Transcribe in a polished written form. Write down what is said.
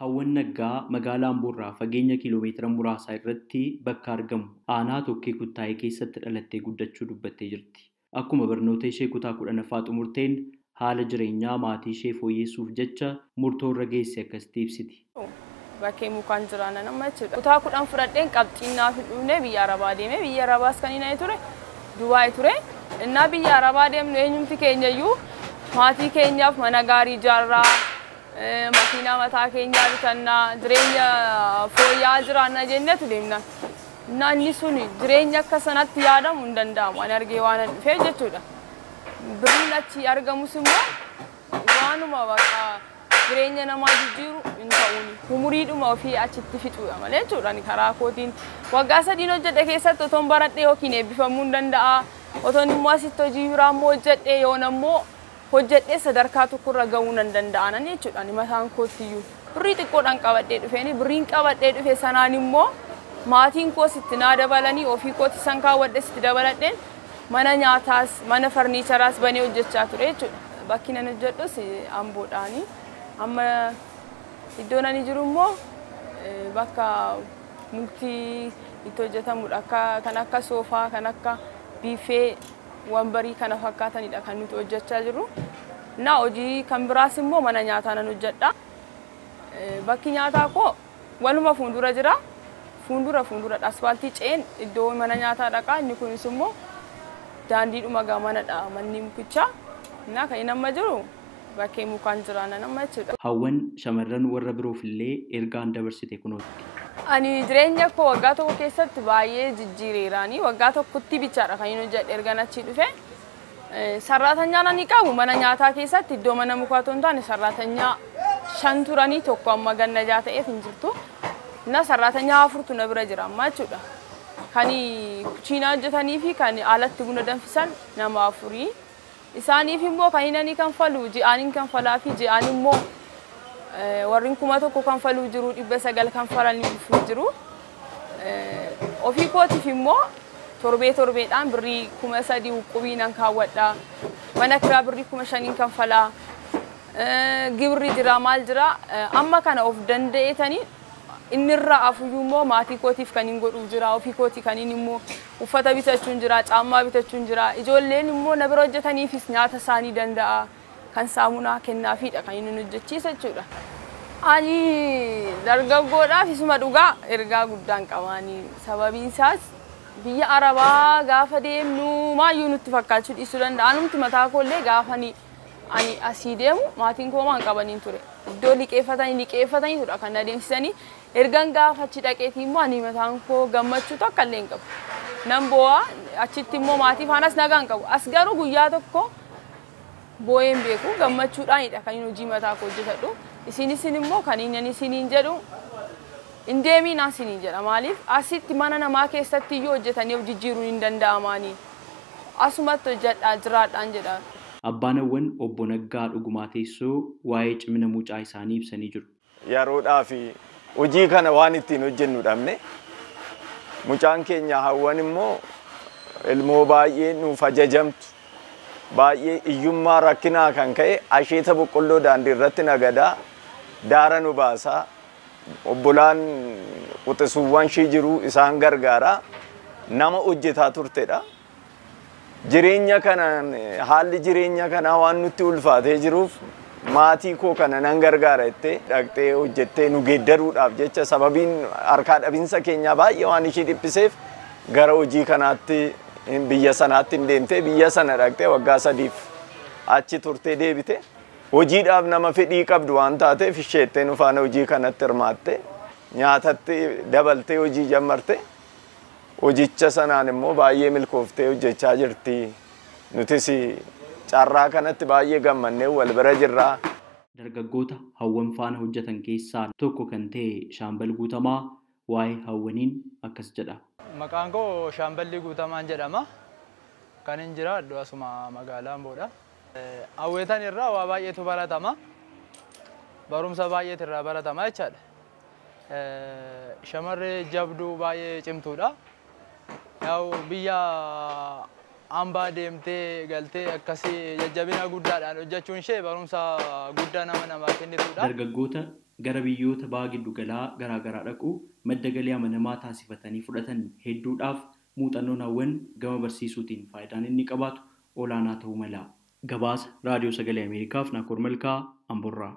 Hawwan Nagaa magaalaa Amboorraa fageenya kiiloomeetira muraasaa irratti bakka argamu aanaa tokkee kuttaa'ee keessatti dhalattee guddachuu dubbattee jirti. Akkuma barnoota ishee kutaa 10ffaa xumurteen haala jireenyaa maatii ishee fooyyessuuf jecha murtoo irra geesse akkasitti ibsiti. Bakkee mukaan jiraana nama jechuudha. Kutaa 10 fudhadheen qabxiinaa fi dhufnee biyya Arabaa deemee biyya Arabaas kan inni ture Dubaay ture. Innaa biyya Arabaa deemnu eenyumti keenyayyuu maatii keenyaaf mana gaarii ijaarraa makiinaa mataa keenyaa bitannaa jireenya fooyya'aa jiraanna jennetu deemna. Naanni sun jireenya akka sanatti yaadamu hin danda'amu. Ani argee waan dhufeef jechuudha. Birriin achi argamus immoo waanuma bakka jireenya namaa jijjiiru hin ta'uuni. Umuriidhuma ofii achitti fixuudha malee jechuudha. Ani karaa kootiin waggaa 3 hojjedhe keessatti otoon baradhee yookiin eebbifamuu hin danda'a. Otoon immoo asitti hojii biraa immoo hojjedhe yoon ammoo hojjedhee sadarkaa tokkorra gahuu nan danda'an jechuudha. Ani mataan kootiyyuu birrii xiqqoodhaan qabadhee dhufeeni birriin qabadhee dhufe sanaan immoo maatiin koos itti naa dabalanii ofii kooti san kaawwadhe itti dabaladheen mana nyaataas mana farniicharaas banee hojjechaa ture jechuudha. Bakki nan hojjedhus Amboodhaani. Amma iddoon ani jiru immoo bakka muktii itti hojjetamudha. Kan akka soofaa kan akka biifee wambarii kana fakkaatanidha kan nuti hojjechaa jirru. Na hojii kan biraas immoo mana nyaataa nan hojjedha. Bakki nyaataa koo waluma fuuldura jira. Fuuldura asfaaltii ceen iddoo mana nyaataa dhaqa. Inni kunis immoo daandiidhuma gamanadha manni mukichaa. Na kan inni amma jiru bakkee mukaan jiraana nama jechuudha. Hawwan shamarran warra biroof illee ergaan dabarsite kunooti. Ani jireenya koo waggaa tokko keessatti baay'ee jijjiireeraani. Waggaa tokkotti bichaadha kan inni hojjedhe ergan achi dhufe. Sarraatanyaan ani qabu mana nyaataa keessatti iddoo mana mukaa otoo hin taane sarraatanyaa 5 turanii tokko amma gannajaa ta'eef hin jirtu. Na sarraatanyaa 4tu na bira jira amma jechuudha. Kan kuchiinaa hojjetanii fi kan alatti buna danfisan nama 4. Isaaniif immoo kan inni kanfalu ji'aaniin kanfalaa fi ji'aan immoo warrin 1,000 kanfaluu jiru 900 kanfalaniif jiru. Ofii kootiif immoo torbeedhaan birrii 3,000 qubiinan kaawwadha. Mana kiraa birrii 5,000 kanfalaa. Gibirri jira maal jira amma kana of danda'etanii inni irraa afuyyuu immoo maatii kootiif kan hin godhuuf jira. Ofii kootii kan inni immoo uffata bitachuun jira, caammaa bitachuun jira. Ijoolleen immoo na bira hojjetaniifis nyaata isaanii danda'a. Kan saamunaa kennaafiidha kan inni hojjechiisa jechuudha. Ani dargaggoodhaaf isuma dhugaa ergaa guddaan qabaani. Sababiin isaas biyya Arabaa gaafa deemnu maayyuu nutti fakkaachuu dhiisuu danda'a. Anumti mataa koollee gaafa ani asii deemu maatiin koo maan qabaniin ture. Iddoo liqeeffatanii tura kan adeemsisanii ergan gaafa achi dhaqeetii immoo ani mataan koo gammachuu tokko illee hin qabu. Nan boo'a achitti immoo maatii faanas nagaa hin qabu. As garuu guyyaa tokko boo'een beeku gammachuudhaanidha kan inni hojii mataa koo hojjetadhu. Isinis immoo kan inni isiniin jedhu hin deemiin isiniin jedha. Maaliif asitti mana namaa keessatti iyyuu hojjetanii of jijjiiruun hin danda'amaanii. Asumatti hojjedhaa jiraadhaan jedha. Abbaan Hawwan obbo Naggaa dhugumaa teessoo waa'ee cimina mucaa isaanii ibsanii jiru. Yeroodhaaf hojii kana waan ittiin hojjennu dhabne mucaan keenya Hawwan immoo ilmoo baay'ee nuuf ajajamtu baay'ee iyyummaa rakkinaa kan ka'e asheeta boqqolloo daandii irratti nagadaa daara nu baasaa obbolaan quxisuuwwan shii jiru isaan gargaaraa nama hojjetaa turtedha. Jireenya kana haalli jireenya kana waan nutti ulfaatee jiruuf maatii koo kana nan gargaara jettee dhaqxee hojjettee nu geeddaruudhaaf jecha sababiin harkaa dhabinsa keenyaa baay'ee waan ishii dhiphiseef gara hojii kanaatti biyya sanaatti hin deemtee biyya sana dhaqxee waggaa 3 achi turtee deebite. Hojiidhaaf nama fedhii qabdu waan taateef isheettee nu faana hojii kanatti hirmaatte nyaatatti dabaltee hojii jammarte. Hojicha sanaan immoo baay'ee milkooftee hojjechaa jirti. Nutis carraa kanatti baay'ee gammannee wal bira jirra. Dargaggoota Hawwan faana hojjetan keessaa tokko kan ta'e Shaambal Guutamaa waa'ee Hawwaniin akkas jedha. Maqaan koo Shaamballi Guutamaan jedhama. Kan hin jiraadhu asuma magaalaa Amboodha. Hawweetan irraa waa baay'eetu baratama. Barumsa baay'eetu irraa baratama jechaadha. Shamarree jabduu baay'ee cimtuudha. Yaa'u biyya Ambaa deemtee galtee akkasii jajjabina guddaadhaan hojjechuun ishee barumsa guddaa nama namaaf kennitudha. Dargaggoota gara biyyoota baha giddu galaa garaagaraa dhaqu madda galii amanamaa taasifatanii fudhatan hedduudhaaf muuxannoon Hawwan gama barsiisuutiin faayidaan inni qabaatu olaanaa ta'uu mala. Gabaasa Raadiyoo Sagalee Ameerikaaf Naakoor Malkaa Amborraa.